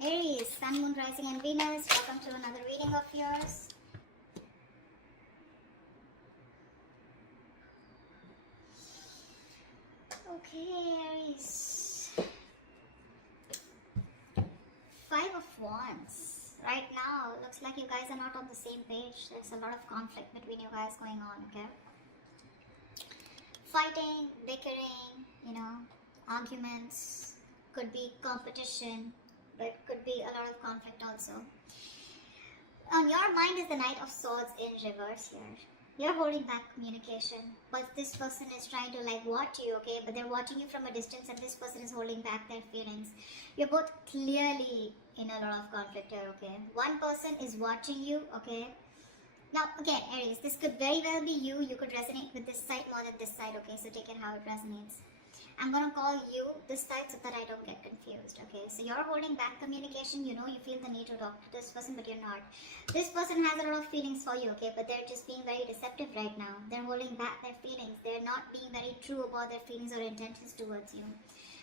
Aries, Sun, Moon, Rising and Venus. Welcome to another reading of yours. Okay, Aries. Five of Wands. Right now, looks like you guys are not on the same page. There's a lot of conflict between you guys going on, okay? Fighting, bickering, arguments. Could be competition, but could be a lot of conflict also. On your mind is the Knight of Swords in reverse here. You're holding back communication, but this person is trying to watch you, okay? But they're watching you from a distance, and this person is holding back their feelings. You're both clearly in a lot of conflict here, okay? One person is watching you, okay? Now, again, Aries, this could very well be you. You could resonate with this side more than this side, okay? So take it how it resonates. I'm going to call you this side so that I don't get confused, okay? So you're holding back communication. You feel the need to talk to this person, but you're not. This person has a lot of feelings for you, okay? But they're just being very deceptive right now. They're holding back their feelings. They're not being very true about their feelings or intentions towards you.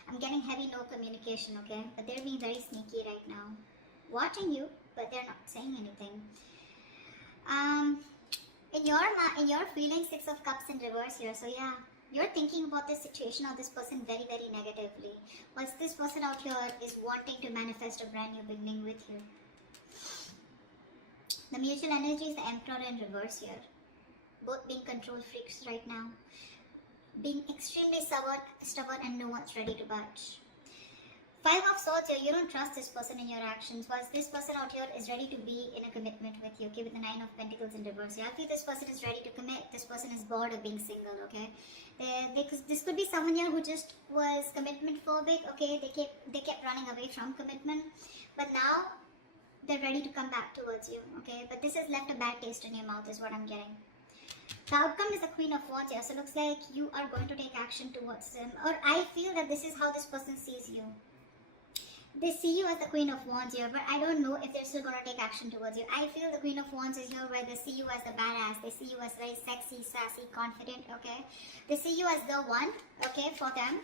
I'm getting heavy no communication, okay? But they're being very sneaky right now. Watching you, but they're not saying anything. In your feelings, Six of Cups in reverse here. So yeah, you're thinking about this situation or this person very, very negatively. Whilst this person out here is wanting to manifest a brand new beginning with you. The mutual energy is the Emperor in reverse here. Both being control freaks right now. Being extremely stubborn and no one's ready to budge. Five of Swords here, you don't trust this person in your actions, whilst this person out here is ready to be in a commitment with you, okay, with the Nine of Pentacles in reverse here. I feel this person is ready to commit. This person is bored of being single, okay. This could be someone here who just was commitment phobic, okay. They kept running away from commitment, but now they're ready to come back towards you, okay. But this has left a bad taste in your mouth is what I'm getting. The outcome is the Queen of Wands here, so it looks like you are going to take action towards them, or I feel that this is how this person sees you. They see you as the Queen of Wands here, but I don't know if they're still going to take action towards you. I feel the Queen of Wands is here where they see you as the badass. They see you as very sexy, sassy, confident, okay? They see you as the one, okay, for them.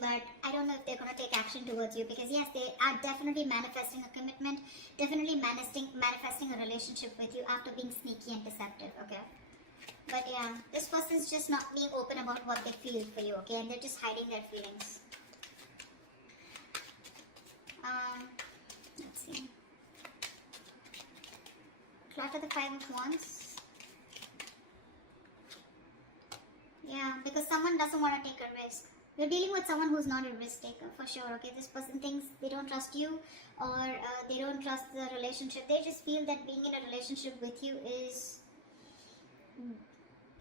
But I don't know if they're going to take action towards you because, yes, they are definitely manifesting a commitment, definitely manifesting a relationship with you after being sneaky and deceptive, okay? But, yeah, this person's just not being open about what they feel for you, okay? And they're just hiding their feelings. Let's see. Clutter the Five of Wands. Yeah, because someone doesn't want to take a risk. You're dealing with someone who's not a risk taker for sure, okay? This person thinks they don't trust you or they don't trust the relationship. They just feel that being in a relationship with you is...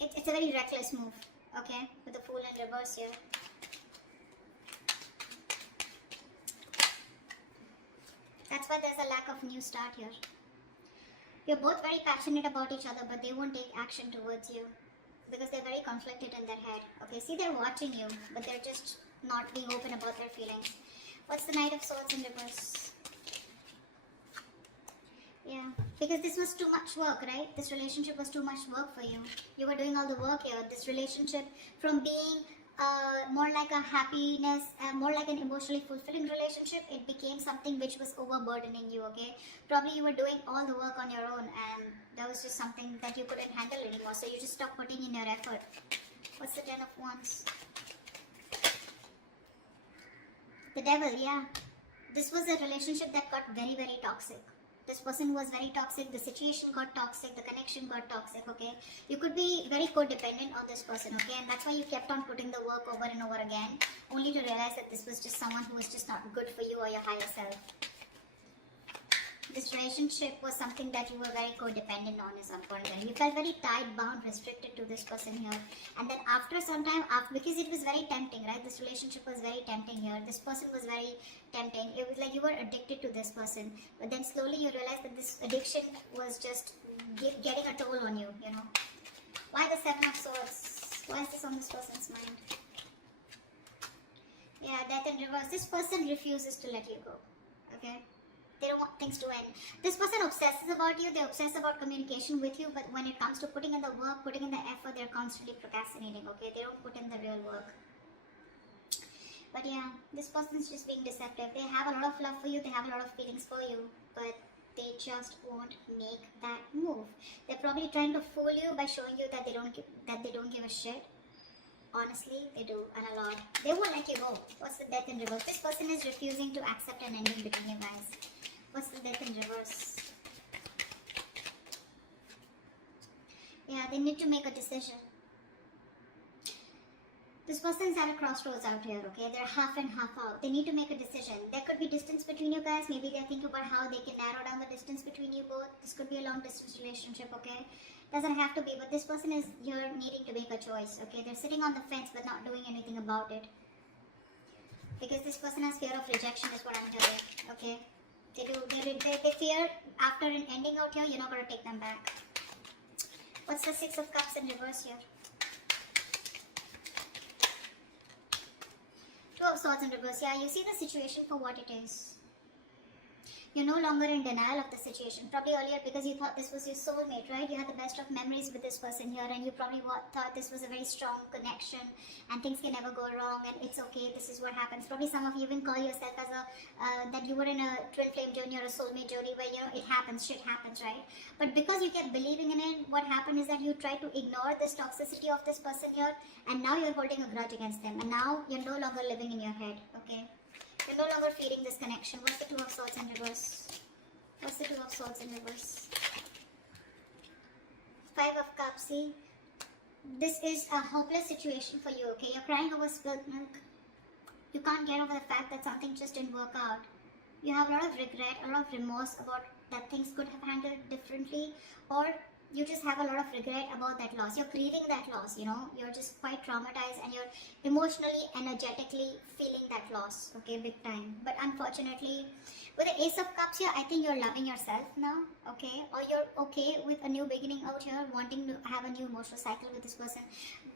It's a very reckless move, okay? With the Fool in reverse here. That's why there's a lack of new start here. You're both very passionate about each other, but they won't take action towards you because they're very conflicted in their head. Okay, see, they're watching you, but they're just not being open about their feelings. What's the Knight of Swords in reverse? Yeah, because this was too much work, right? This relationship was too much work for you. You were doing all the work here. This relationship, from being more like a happiness, more like an emotionally fulfilling relationship, it became something which was overburdening you, okay? Probably you were doing all the work on your own and that was just something that you couldn't handle anymore, so you just stopped putting in your effort. What's the Ten of Wands? The Devil, yeah. This was a relationship that got very, very toxic. This person was very toxic, the situation got toxic, the connection got toxic, okay? You could be very codependent on this person, okay? And that's why you kept on putting the work over and over again, only to realize that this was just someone who was just not good for you or your higher self. This relationship was something that you were very codependent on at some point. You felt very tied, bound, restricted to this person here. And then after some time, because it was very tempting, right? This relationship was very tempting here. This person was very tempting. It was like you were addicted to this person. But then slowly you realized that this addiction was just getting a toll on you, Why the Seven of Swords? Why is this on this person's mind? Yeah, Death in reverse. This person refuses to let you go, okay? They don't want things to end. This person obsesses about you. They obsess about communication with you. But when it comes to putting in the work, putting in the effort, they're constantly procrastinating, okay? They don't put in the real work. But yeah, this person's just being deceptive. They have a lot of love for you, they have a lot of feelings for you, but they just won't make that move. They're probably trying to fool you by showing you that they don't give a shit. Honestly, they do, and a lot. They won't let you go. What's the death in reverse? This person is refusing to accept an ending between you guys. What's the death in reverse? Yeah, they need to make a decision. This person's at a crossroads out here, okay? They're half in, half out. They need to make a decision. There could be distance between you guys. Maybe they're thinking about how they can narrow down the distance between you both. This could be a long distance relationship, okay? Doesn't have to be, but this person is here needing to make a choice, okay? They're sitting on the fence but not doing anything about it. Because this person has fear of rejection is what I'm telling, okay? They fear after an ending out here, you're not going to take them back. What's the Six of Cups in reverse here? Two of Swords in reverse. Yeah, you see the situation for what it is. You're no longer in denial of the situation. Probably earlier because you thought this was your soulmate, right? You had the best of memories with this person here and you probably thought this was a very strong connection and things can never go wrong and it's okay, this is what happens. Probably some of you even call yourself as that you were in a twin flame journey or a soulmate journey where, you know, it happens, shit happens, right? But because you kept believing in it, what happened is that you tried to ignore this toxicity of this person here and now you're holding a grudge against them and now you're no longer living in your head, okay? You're no longer feeling this connection. What's the Two of Swords in reverse? What's the Two of Swords in reverse? Five of Cups. See, this is a hopeless situation for you, okay? You're crying over spilled milk. You can't get over the fact that something just didn't work out. You have a lot of regret, a lot of remorse about that things could have handled differently, or you just have a lot of regret about that loss. You're grieving that loss, you know. You're just quite traumatized and you're emotionally, energetically feeling that loss, okay, big time. But unfortunately, with the Ace of Cups here, I think you're loving yourself now, okay? Or you're okay with a new beginning out here, wanting to have a new emotional cycle with this person.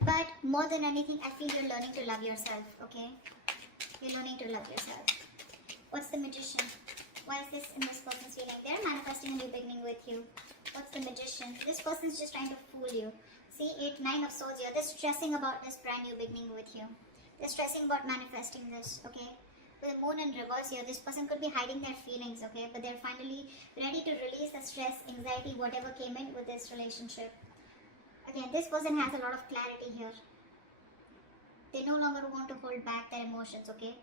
But more than anything, I feel you're learning to love yourself, okay? You're learning to love yourself. What's the Magician? Why is this in this person's feeling? They're manifesting a new beginning with you. What's the Magician? This person's just trying to fool you. See, Nine of Swords here. They're stressing about this brand new beginning with you. They're stressing about manifesting this, okay? With the Moon in reverse here, this person could be hiding their feelings, okay? But they're finally ready to release the stress, anxiety, whatever came in with this relationship. Again, this person has a lot of clarity here. They no longer want to hold back their emotions, okay?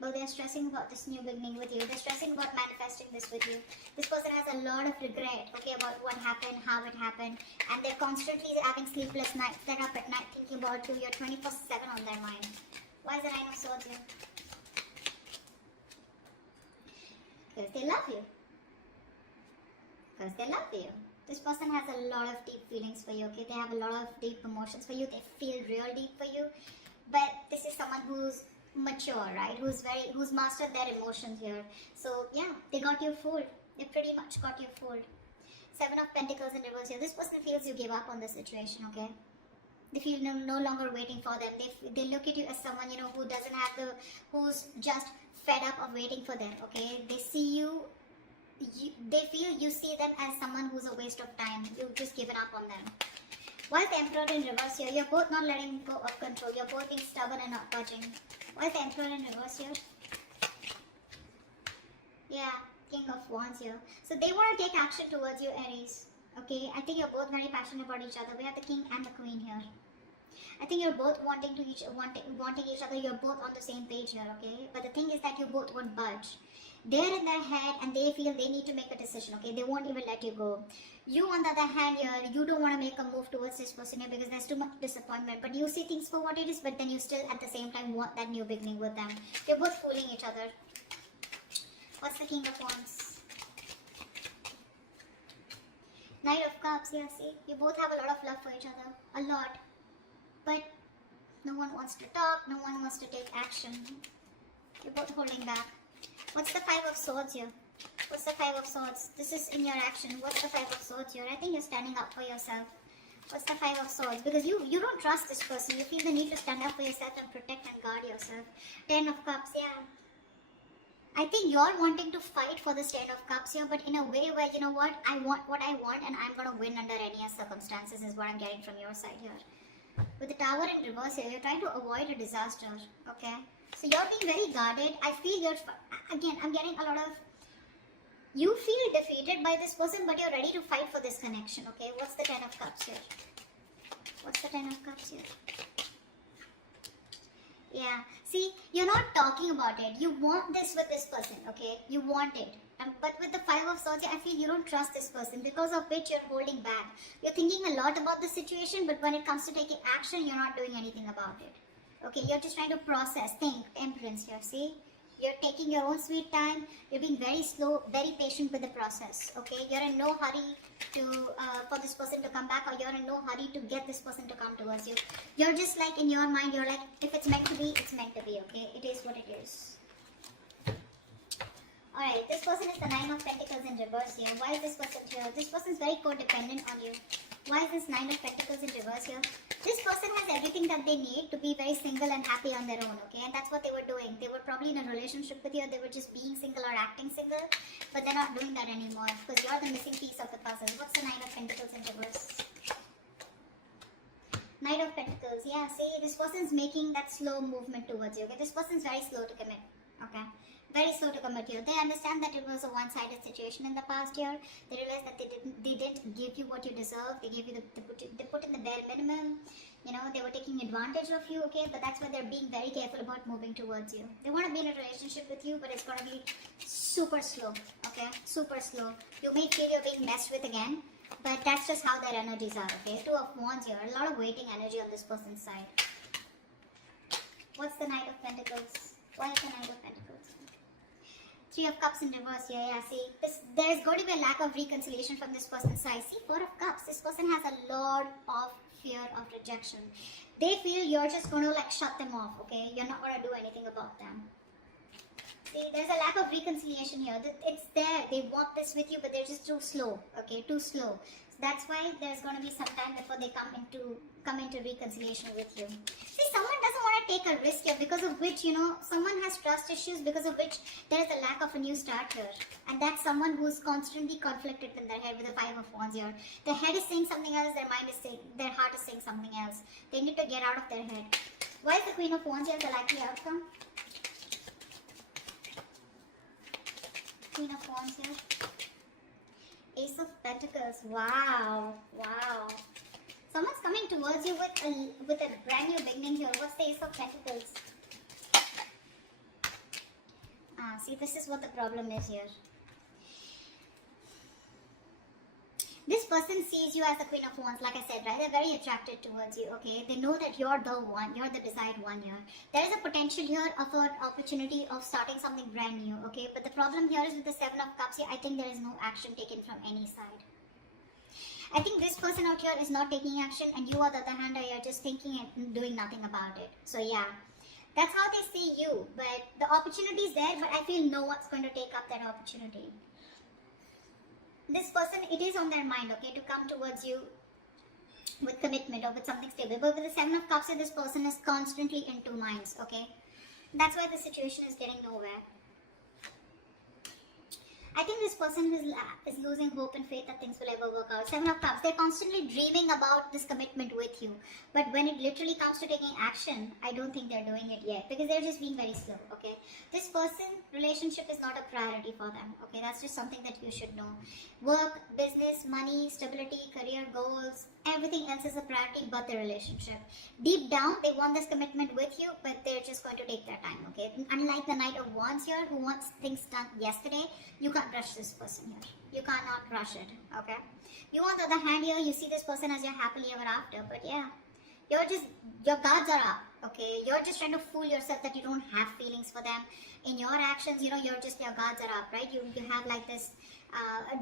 But they're stressing about this new beginning with you. They're stressing about manifesting this with you. This person has a lot of regret, okay, about what happened, how it happened. And they're constantly having sleepless nights. They're up at night thinking about you. You're 24/7 on their mind. Why is the Nine of Swords here? Because they love you. Because they love you. This person has a lot of deep feelings for you, okay? They have a lot of deep emotions for you. They feel real deep for you. But this is someone who's mature, right? Who's mastered their emotions here. So yeah, they got you fooled. They pretty much got you fooled. Seven of Pentacles in reverse here. This person feels you give up on the situation, okay? They feel no longer waiting for them. They look at you as someone, you know, who doesn't have who's just fed up of waiting for them, okay? They see you, they feel you see them as someone who's a waste of time. You've just given up on them. Why is the Emperor in reverse here? You're both not letting go of control. You're both being stubborn and not budging. Why is the Emperor in reverse here? Yeah, King of Wands here. So they want to take action towards you, Aries. Okay, I think you're both very passionate about each other. We have the King and the Queen here. I think you're both wanting each other. You're both on the same page here, okay? But the thing is that you both won't budge. They're in their head and they feel they need to make a decision, okay? They won't even let you go. You, on the other hand, you don't want to make a move towards this person here because there's too much disappointment. But you see things for what it is, but then you still at the same time want that new beginning with them. You're both fooling each other. What's the King of Wands? Knight of Cups, yeah, see? You both have a lot of love for each other. A lot. But no one wants to talk, no one wants to take action. You're both holding back. What's the Five of Swords here? What's the Five of Swords? This is in your action. What's the Five of Swords here? I think you're standing up for yourself. What's the Five of Swords? Because you don't trust this person. You feel the need to stand up for yourself and protect and guard yourself. Ten of Cups, yeah. I think you're wanting to fight for this Ten of Cups here, but in a way where, you know what? I want what I want and I'm going to win under any circumstances is what I'm getting from your side here. with the Tower in reverse here, you're trying to avoid a disaster, okay? So you're being very guarded. I feel you're, again, I'm getting a lot of, you feel defeated by this person, but you're ready to fight for this connection, okay? What's the Ten of Cups here? What's the Ten of Cups here? Yeah, see, you're not talking about it. You want this with this person, okay? You want it. But with the Five of Swords, I feel you don't trust this person, because of which you're holding back. You're thinking a lot about the situation, but when it comes to taking action, you're not doing anything about it. Okay, you're just trying to process, think, Temperance here, see? You're taking your own sweet time. You're being very slow, very patient with the process, okay? You're in no hurry to for this person to come back, or you're in no hurry to get this person to come towards you. You're just like, in your mind, you're like, if it's meant to be, it's meant to be, okay? It is what it is. Alright, this person is the Nine of Pentacles in reverse here. Why is this person here? This person is very codependent on you. Why is this Nine of Pentacles in reverse here? This person has everything that they need to be very single and happy on their own, okay? And that's what they were doing. They were probably in a relationship with you, or they were just being single or acting single, but they're not doing that anymore, because you're the missing piece of the puzzle. What's the Nine of Pentacles in reverse? Knight of Pentacles, yeah, see, this person's making that slow movement towards you, okay? This person's very slow to commit, okay? Very slow to commit you. They understand that it was a one-sided situation in the past year. They realized that they didn't give you what you deserve. They gave you they put in the bare minimum. You know, they were taking advantage of you, okay? But that's why they're being very careful about moving towards you. They want to be in a relationship with you, but it's going to be super slow, okay? Super slow. You may feel you're being messed with again, but that's just how their energies are, okay? Two of Wands here. A lot of waiting energy on this person's side. What's the Knight of Pentacles? Why is the Knight of Pentacles? Three of Cups in reverse here, yeah, see, there is going to be a lack of reconciliation from this person's side. See, Four of Cups, this person has a lot of fear of rejection. They feel you're just going to like shut them off, okay? You're not going to do anything about them. See, there's a lack of reconciliation here. It's there, they want this with you, but they're just too slow, okay? Too slow. So that's why there's going to be some time before they come into reconciliation with you. See, someone doesn't want to take a risk here, because of which, you know, someone has trust issues, because of which there is a lack of a new start here. And that's someone who's constantly conflicted in their head with the Five of Wands here. Their head is saying something else, their mind is saying, their heart is saying something else. They need to get out of their head. Why is the Queen of Wands here the likely outcome? Queen of Wands here. Ace of Pentacles. Wow. Wow. Someone's coming towards you with a brand new beginning here. What's the Ace of Pentacles? See, this is what the problem is here. This person sees you as the Queen of Wands, like I said, right? They're very attracted towards you, okay? They know that you're the one, you're the desired one here. There is a potential here of an opportunity of starting something brand new, okay? But the problem here is with the Seven of Cups here, I think there is no action taken from any side. I think this person out here is not taking action, and you, on the other hand, are just thinking and doing nothing about it. So yeah, that's how they see you. But the opportunity is there, but I feel no one's going to take up that opportunity. This person, it is on their mind, okay, to come towards you with commitment or with something stable. But with the Seven of Cups, this person is constantly in two minds, okay? That's why the situation is getting nowhere. I think this person is losing hope and faith that things will ever work out. Seven of Cups, they're constantly dreaming about this commitment with you. But when it literally comes to taking action, I don't think they're doing it yet, because they're just being very slow, okay? This person, relationship is not a priority for them, okay? That's just something that you should know. Work, business, money, stability, career goals, everything else is a priority but the relationship. Deep down, they want this commitment with you, but they're just going to take their time, okay? Unlike the Knight of Wands here, who wants things done yesterday, you can't rush this person here. You cannot rush it, okay? You, on the other hand here, you see this person as your happily ever after, but yeah, your guards are up, okay? You're just trying to fool yourself that you don't have feelings for them. In your actions, you know, your guards are up, right? You have like this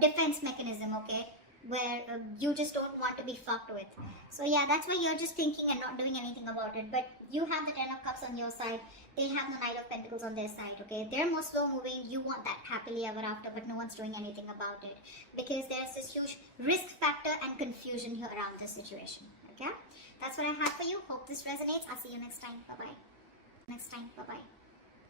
defense mechanism, okay? Where you just don't want to be fucked with. So yeah, that's why you're just thinking and not doing anything about it. But you have the Ten of Cups on your side. They have the Knight of Pentacles on their side, okay? They're more slow moving. You want that happily ever after, but no one's doing anything about it. Because there's this huge risk factor and confusion here around this situation, okay? That's what I have for you. Hope this resonates. I'll see you next time. Bye-bye. Next time. Bye-bye.